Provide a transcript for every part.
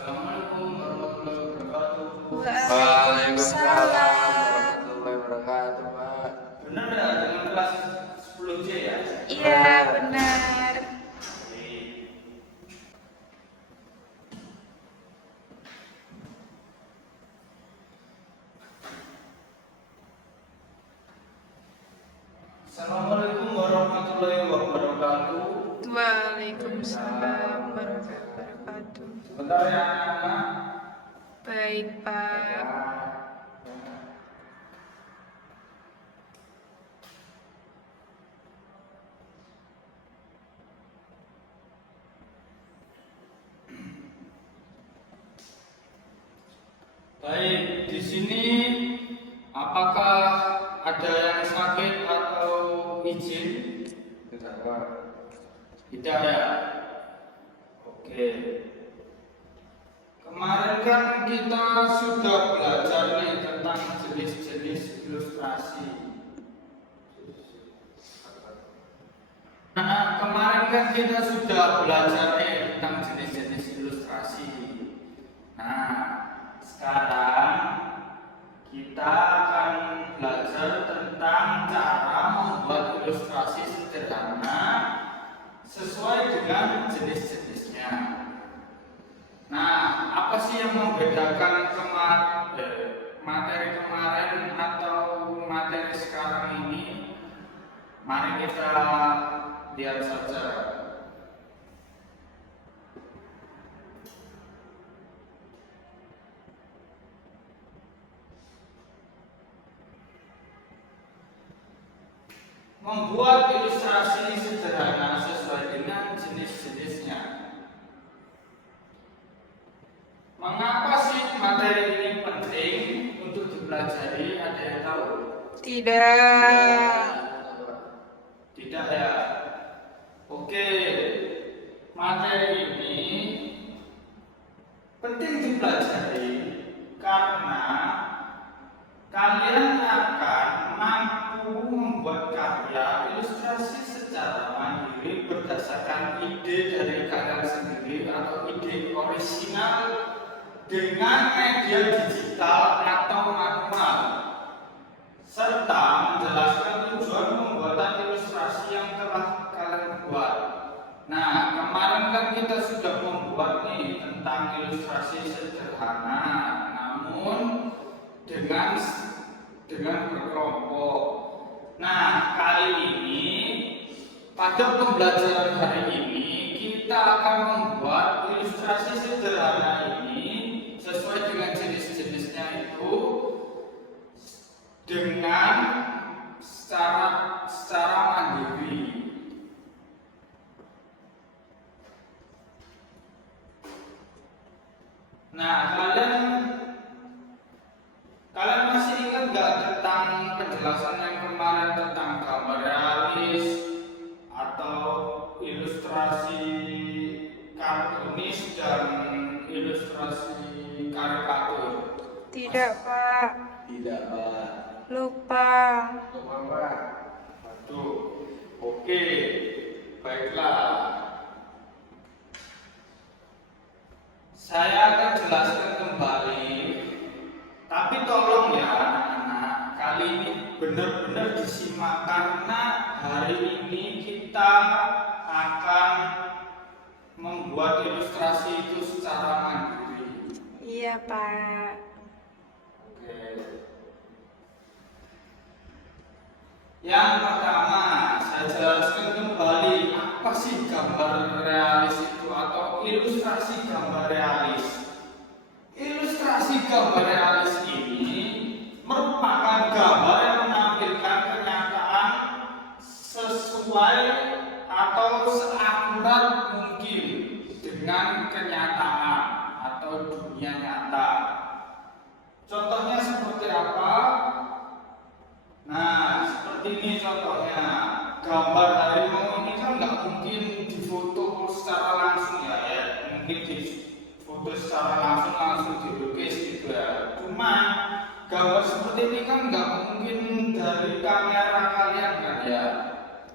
Assalamualaikum warahmatullahi wabarakatuh. Waalaikumsalam. warahmatullahi wabarakatuh, Pak. Benar nggak dengan kelas 10C ya? Iya, benar. Baik. Assalamualaikum warahmatullahi wabarakatuh. Waalaikumsalam warahmatullahi wabarakatuh. Sebentar ya anak-anak. Baik, Pak. Baik, di sini apakah ada yang sakit atau izin? Tidak, Pak. Tidak ya. Oke. Kemarin kan kita sudah belajar nih tentang jenis-jenis ilustrasi. Nah, kemarin kan kita sudah belajar nih tentang jenis-jenis ilustrasi. Nah, sekarang kita akan belajar tentang cara membuat ilustrasi sederhana sesuai dengan jenis-jenisnya. Nah, apa sih yang membedakan materi kemarin atau materi sekarang ini? Mari kita lihat saja. Membuat ilustrasi sederhana sesuai dengan jenis-jenisnya. Mengapa sih materi ini penting untuk dipelajari? Ada yang tahu? Tidak. Tidak ya? Oke, materi ini penting dipelajari karena kalian akan mampu membuat karya ilustrasi secara mandiri berdasarkan ide dari kalian sendiri atau ide orisinal dengan media digital atau manual, serta menjelaskan tujuan pembuatan ilustrasi yang telah kalian buat. Nah, kemarin kan kita sudah membuat nih tentang ilustrasi sederhana, namun dengan berkelompok. Nah, kali ini pada pembelajaran hari ini kita akan membuat ilustrasi sederhana ini sesuai dengan jenis-jenisnya itu dengan secara mandiri. Nah, kalian masih ingat nggak tentang penjelasan yang kemarin tentang gambar realis atau ilustrasi kartunis dan ilustrasi karikatur? Tidak, Pak. Tidak, Pak. Lupa. Lupa, Pak. Aduh, oke, baiklah. Saya akan jelaskan kembali, tapi tolong ya anak-anak, kali ini benar-benar disimak karena hari ini kita akan membuat ilustrasi itu secara mandiri. Iya, Pak. Oke. Yang pertama, saya jelaskan kembali apa sih gambar realis itu atau ilustrasi gambar realis. Ilustrasi gambar realis ini merupakan gambar yang menampilkan kenyataan sesuai atau seakurat mungkin dengan kenyataan atau dunia nyata. Contohnya seperti apa? Nah, seperti ini contohnya. Gambar harimau ini kan nggak mungkin difoto secara langsung ya. Mungkin difoto secara langsung dilukis gitu ya. Cuma gambar seperti ini kan nggak mungkin dari kamera kalian kan ya.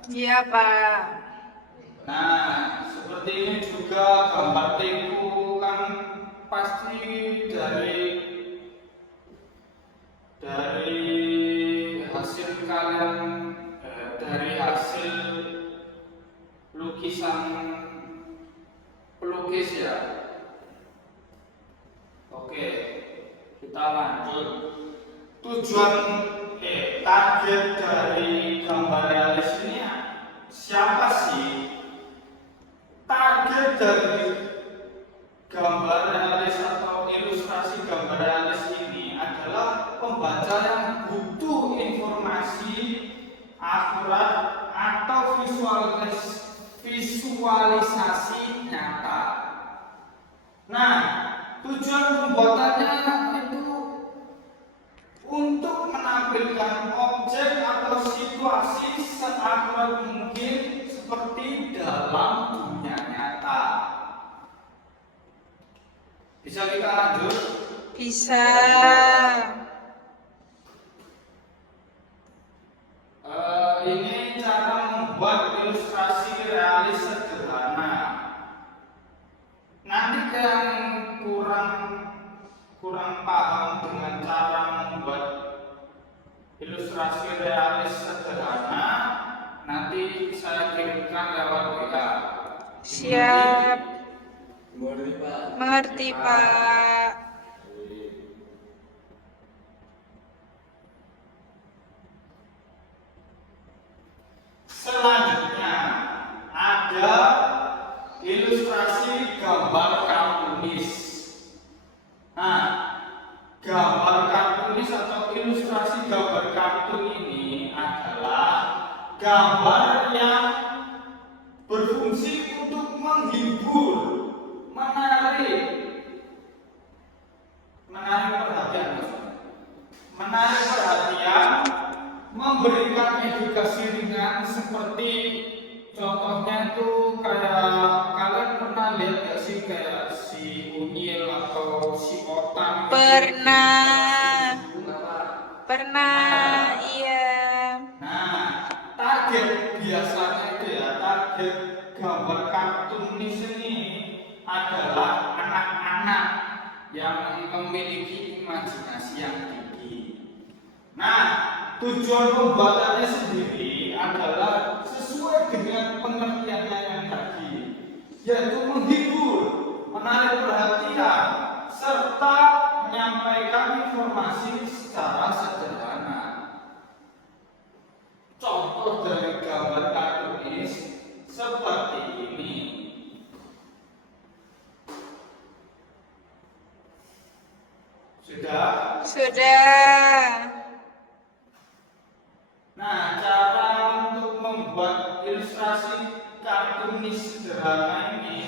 Iya, Pak. Nah, seperti ini juga gambar teko kan pasti dari hasil kalian dari hasil lukisan pelukis ya. Oke, kita lanjut. Tujuan target dari gambar realis ini siapa sih? Target dari gambar realis atau ilustrasi gambar realis ini adalah pembaca yang butuh informasi akurat atau visualisasi nyata. Nah, tujuan pembuatannya itu untuk menampilkan objek atau situasi seakurat mungkin seperti dalam dunia nyata. Bisa kita lanjut? Bisa. Ini cara membuat ilustrasi realis sederhana. Nanti yang kurang paham dengan cara membuat ilustrasi realis sederhana, nanti saya kirimkan lewat WA. Siap. Mengerti Pak? Mengerti, Pak. Selanjutnya ada ilustrasi gambar kartunis. Nah, gambar kartunis atau ilustrasi gambar kartun ini adalah gambar yang berfungsi untuk menghibur, menarik perhatian, memberikan edukasi ringan seperti contohnya itu kayak kalian pernah lihat gak sih kayak si Unyil atau si Otang? Pernah, iya. Nah, target biasanya itu ya, target gambar kartunis ini adalah anak-anak yang memiliki imajinasi yang tinggi. Nah, tujuan pembuatannya sendiri adalah sesuai dengan pengertiannya yang tadi, yaitu menghibur, menarik perhatian, serta menyampaikan informasi secara sederhana. Contoh dari gambar kartunis seperti ini. Sudah? Sudah. Nah, cara untuk membuat ilustrasi kartunis sederhana ini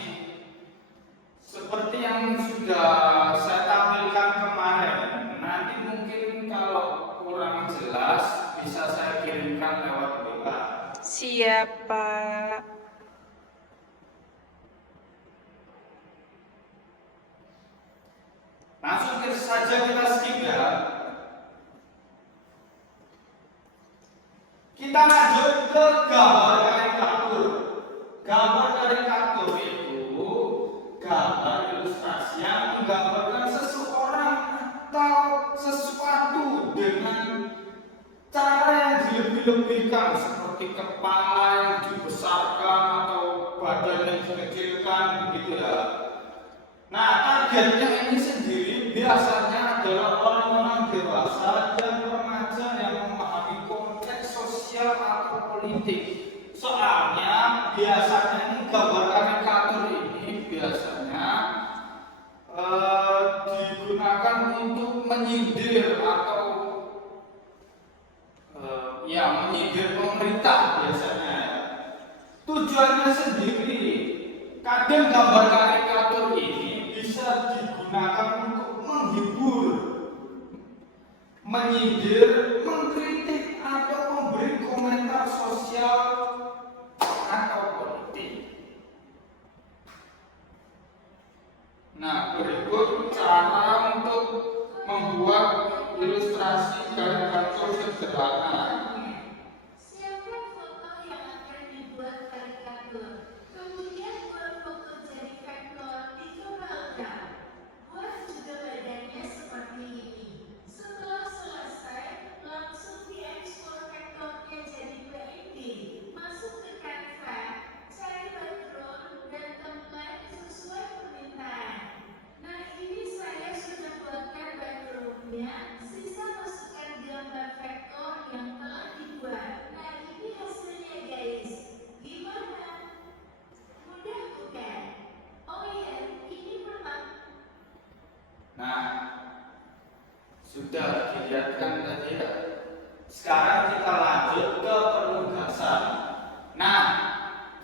seperti yang sudah saya tampilkan kemarin. Nanti mungkin kalau kurang jelas bisa saya kirimkan lewat WA. Siap, Pak. Langsung saja kita skip ya. Kita lanjut ke gambar karikatur. Gambar karikatur itu gambar ilustrasi yang menggambarkan seseorang atau sesuatu dengan cara yang dilebih-lebihkan, seperti kepala yang dibesarkan atau badan yang dikecilkan, begitu ya. Nah, targetnya ini sendiri biasanya adalah orang-orang dewasa dan remaja yang memahami konteks sosial atau politik. Soalnya biasanya ini gambar karikatur ini biasanya digunakan untuk menyindir atau menyindir pemerintah biasanya. Tujuannya sendiri, kadang gambar karikatur ini bisa digunakan untuk menghibur, menyindir, mengkritik atau memberi komentar sosial atau politik. Nah, berikut cara untuk membuat ilustrasi karikatur sederhana. Siapkan foto yang akan dibuat karikatur. Kemudian buat foto jadi vektor di CorelDRAW.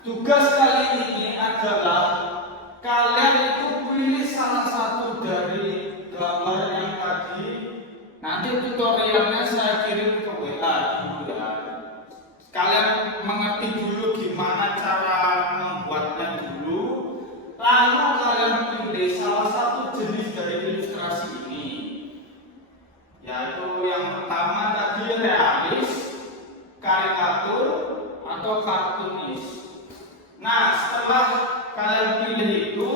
Tugas kali ini adalah kalian itu pilih salah satu dari gambar yang tadi. Nanti tutorialnya saya kirim ke WA dulu ya. Kalian mengerti dulu gimana cara membuatnya dulu. Lalu kalian pilih salah satu jenis dari ilustrasi ini. Yaitu yang pertama tadi realis, karikatur, atau kartunis. Nah, setelah kalian pilih itu,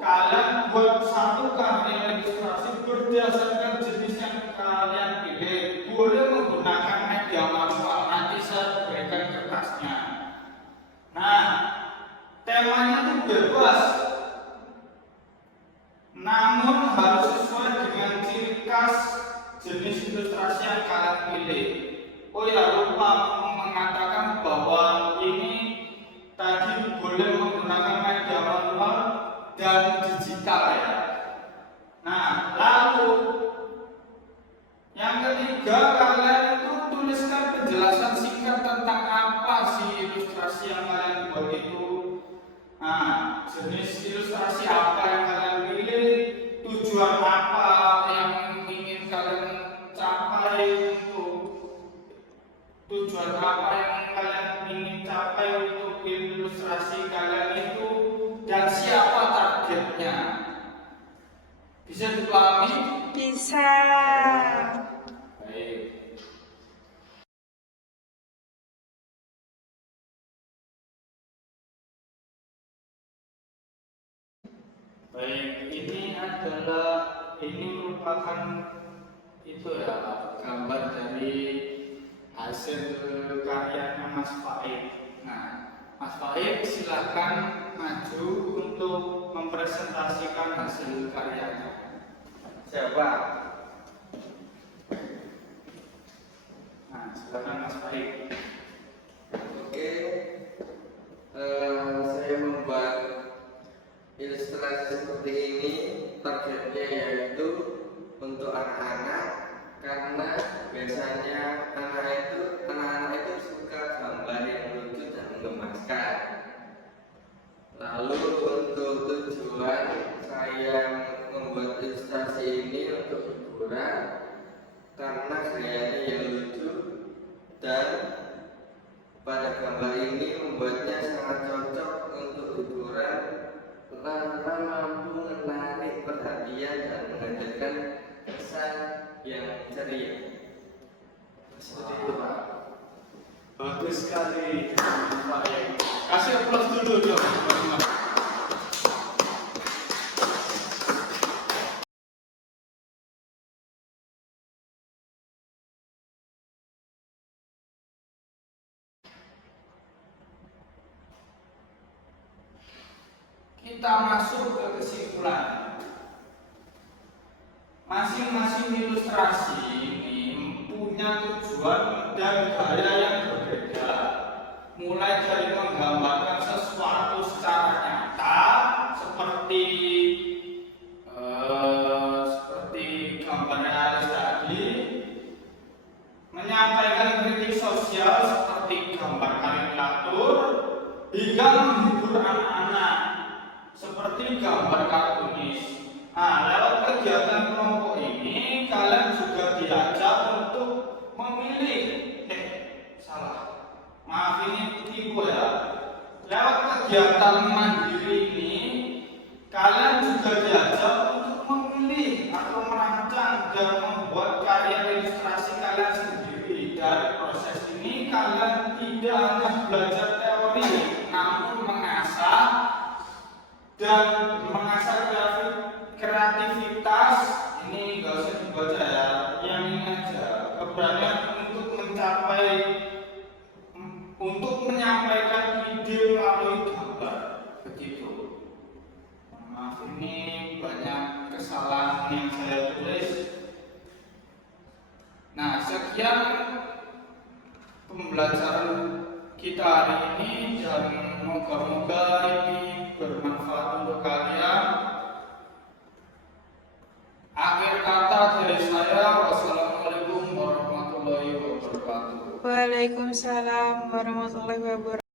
kalian buat satu karya ilustrasi berdasarkan jenis yang kalian pilih. Boleh menggunakan media manual, nanti saya berikan kertasnya. Nah, temanya itu bebas, namun harus sesuai dengan ciri khas jenis ilustrasi yang kalian pilih. Oh ya, lupa mengatakan bahwa ini tadi boleh menggunakan media manual dan digital ya. Nah, lalu yang ketiga, kalian itu tuliskan penjelasan singkat tentang apa sih ilustrasi yang kalian buat itu. Nah, jenis ilustrasi apa yang kalian pilih, tujuan apa yang ingin kalian capai tujuan apa yang kalian ingin capai untuk ilustrasi kalian itu, dan siapa targetnya. Bisa dipahami? Bisa. Baik. Baik, ini merupakan itu ya, gambar dari hasil karyanya Mas Faik. Nah, Mas Faik silakan maju untuk mempresentasikan hasil karyanya. Siapa? Nah, silakan Mas Faik. Oke, saya membuat ilustrasi seperti ini. Targetnya yaitu untuk anak-anak, karena biasanya anak-anak itu suka gambar yang lucu dan menggemaskan. Lalu untuk tujuan saya membuat ilustrasi ini untuk hiburan, karena gayanya yang lucu dan pada gambar ini membuatnya sangat cocok untuk hiburan karena mampu menarik perhatian dan menghadirkan kesan yang ceria. Seperti itu, Pak. Bagus sekali, Pak. Kasih aplaus dulu dong. Kita masuk ke kesimpulan. Masing-masing ilustrasi ini punya tujuan dan gaya yang berbeda, mulai dari menggambarkan sesuatu secara nyata seperti gambar realis tadi, menyampaikan kritik sosial seperti gambar karikatur, hingga menghibur anak-anak seperti gambar kartunis. Nah, lewat kegiatan kelompok ini, kalian juga diajak untuk memilih. Maaf, ini tipu ya. Lewat kegiatan mandiri ini, kalian juga diajak untuk memilih atau merancang dan membuat karya ilustrasi kalian sendiri. Dari proses ini, kalian tidak hanya belajar teori, namun mengasah kreativitas. Ini nggak usah dibaca ya, yang ini aja, keberanian untuk menyampaikan ide melalui gambar, begitu. Maaf, ini banyak kesalahan yang saya tulis. Nah, sekian pembelajaran kita hari ini, dan moga-moga ini bermanfaat untuk kalian. Akhir kata dari saya, wassalamualaikum warahmatullahi wabarakatuh. Waalaikumsalam warahmatullahi wabarakatuh.